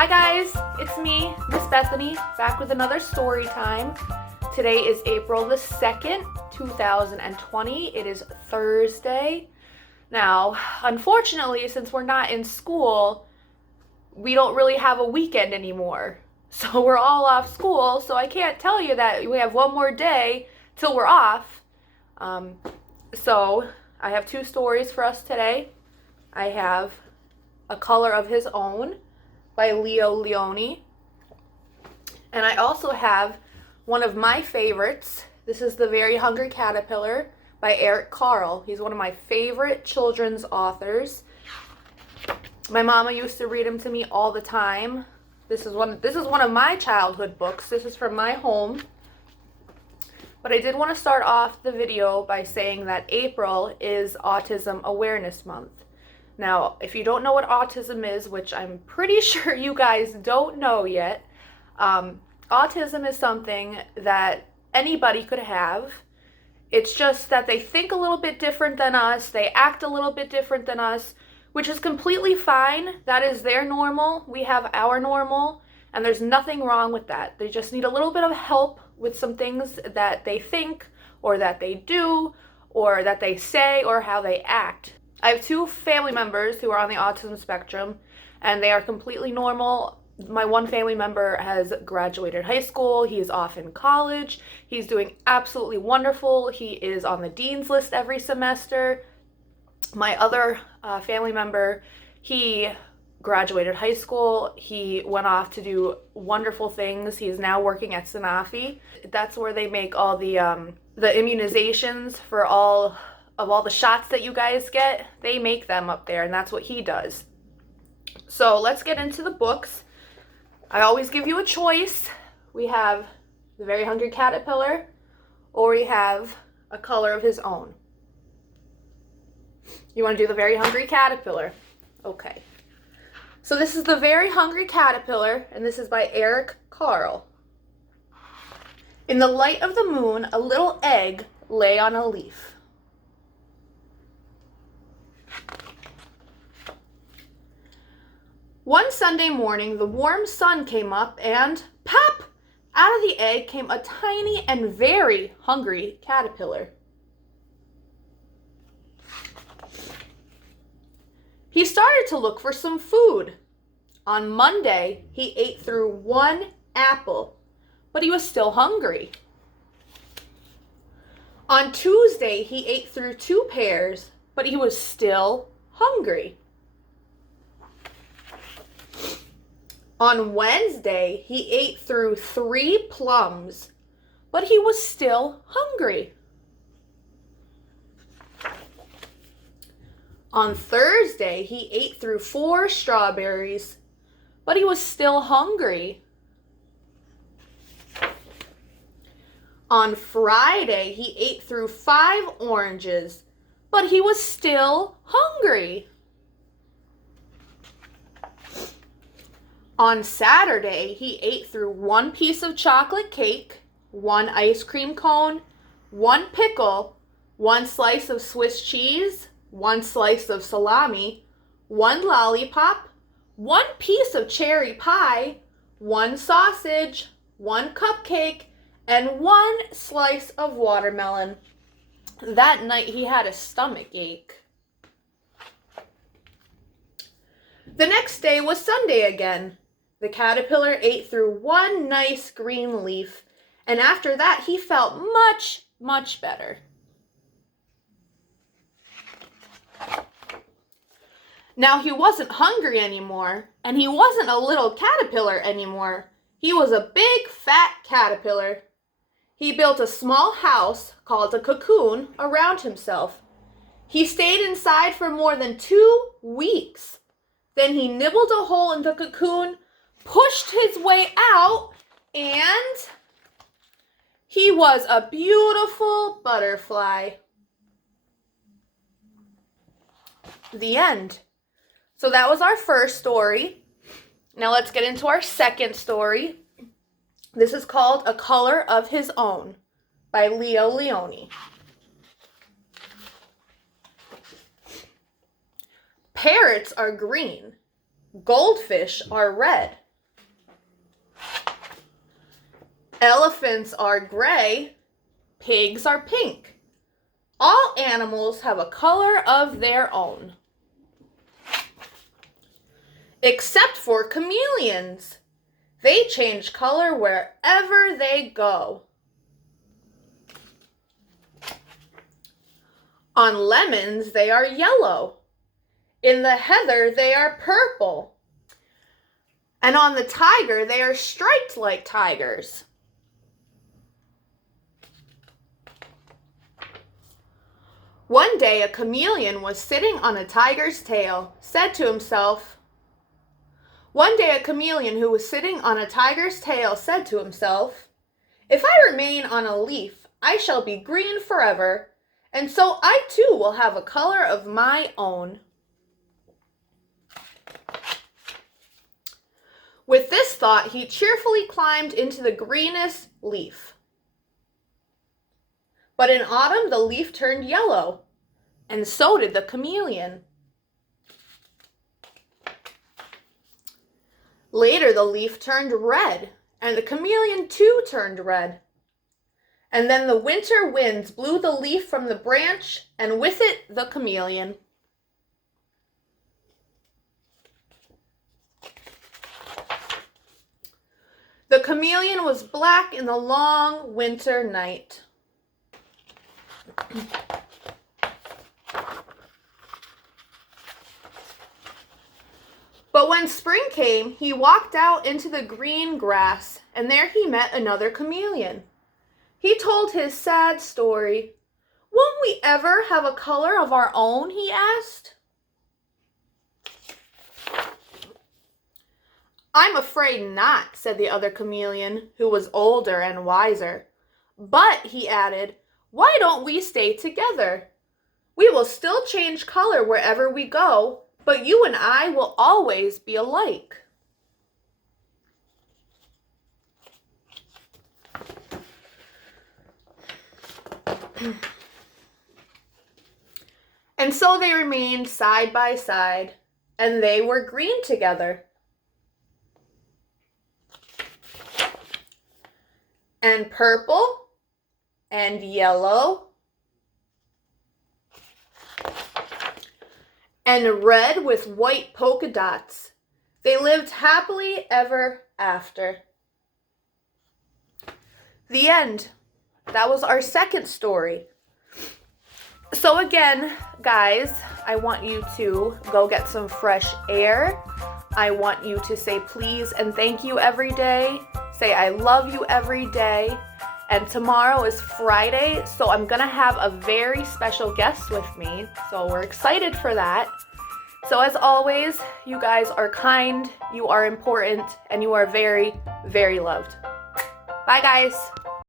Hi guys, it's me, Miss Bethany, back with another story time. Today is April the 2nd, 2020. It is Thursday. Now, unfortunately, since we're not in school, we don't really have a weekend anymore. So we're all off school, so I can't tell you that we have one more day till we're off. So I have two stories for us today. I have A Color of His Own by Leo Leone. And I also have one of my favorites. This is The Very Hungry Caterpillar by Eric Carle. He's one of my favorite children's authors. My mama used to read him to me all the time. This is one of my childhood books. This is from my home. But I did want to start off the video by saying that April is Autism Awareness Month. Now, if you don't know what autism is, which I'm pretty sure you guys don't know yet, autism is something that anybody could have. It's just that they think a little bit different than us, they act a little bit different than us, which is completely fine. That is their normal. We have our normal, and there's nothing wrong with that. They just need a little bit of help with some things that they think, or that they do, or that they say, or how they act. I have two family members who are on the autism spectrum, and they are completely normal. My one family member has graduated high school. He is off in college. He's doing absolutely wonderful. He is on the dean's list every semester. My other family member, he graduated high school. He went off to do wonderful things. He is now working at Sanofi. That's where they make all the immunizations for all the shots that you guys get. They make them up there, and that's what he does. So let's get into the books. I always give you a choice. We have The Very Hungry Caterpillar, or we have A Color of His Own. You want to do The Very Hungry Caterpillar? Okay. So this is The Very Hungry Caterpillar, and this is by Eric Carle. In the light of the moon, a little egg lay on a leaf. One Sunday morning, the warm sun came up and, pop! Out of the egg came a tiny and very hungry caterpillar. He started to look for some food. On Monday, he ate through one apple, but he was still hungry. On Tuesday, he ate through two pears, but he was still hungry. On Wednesday, he ate through three plums, but he was still hungry. On Thursday, he ate through four strawberries, but he was still hungry. On Friday, he ate through five oranges, but he was still hungry. On Saturday, he ate through one piece of chocolate cake, one ice cream cone, one pickle, one slice of Swiss cheese, one slice of salami, one lollipop, one piece of cherry pie, one sausage, one cupcake, and one slice of watermelon. That night he had a stomach ache. The next day was Sunday again. The caterpillar ate through one nice green leaf, and after that he felt much, much better. Now he wasn't hungry anymore, and he wasn't a little caterpillar anymore. He was a big, fat caterpillar. He built a small house called a cocoon around himself. He stayed inside for more than 2 weeks. Then he nibbled a hole in the cocoon, pushed his way out, and he was a beautiful butterfly. The end. So that was our first story. Now let's get into our second story. This is called A Color of His Own by Leo Leone. Parrots are green. Goldfish are red. Elephants are gray, pigs are pink. All animals have a color of their own. Except for chameleons. They change color wherever they go. On lemons, they are yellow. In the heather, they are purple. And on the tiger, they are striped like tigers. One day, a chameleon was sitting on a tiger's tail, One day, a chameleon who was sitting on a tiger's tail said to himself, "If I remain on a leaf, I shall be green forever, and so I too will have a color of my own." With this thought, he cheerfully climbed into the greenest leaf. But in autumn, the leaf turned yellow, and so did the chameleon. Later, the leaf turned red, and the chameleon too turned red. And then the winter winds blew the leaf from the branch, and with it, the chameleon. The chameleon was black in the long winter night. But when spring came, he walked out into the green grass, and there he met another chameleon. He told his sad story. "Won't we ever have a color of our own?" he asked. "I'm afraid not," said the other chameleon, who was older and wiser. "But," he added, "why don't we stay together? We will still change color wherever we go, but you and I will always be alike." And so they remained side by side, and they were green together. And purple, and yellow, and red with white polka dots. They lived happily ever after. The end. That was our second story. So again, guys, I want you to go get some fresh air. I want you to say please and thank you every day. Say I love you every day. And tomorrow is Friday, so I'm gonna have a very special guest with me. So we're excited for that. So as always, you guys are kind, you are important, and you are very, very loved. Bye, guys.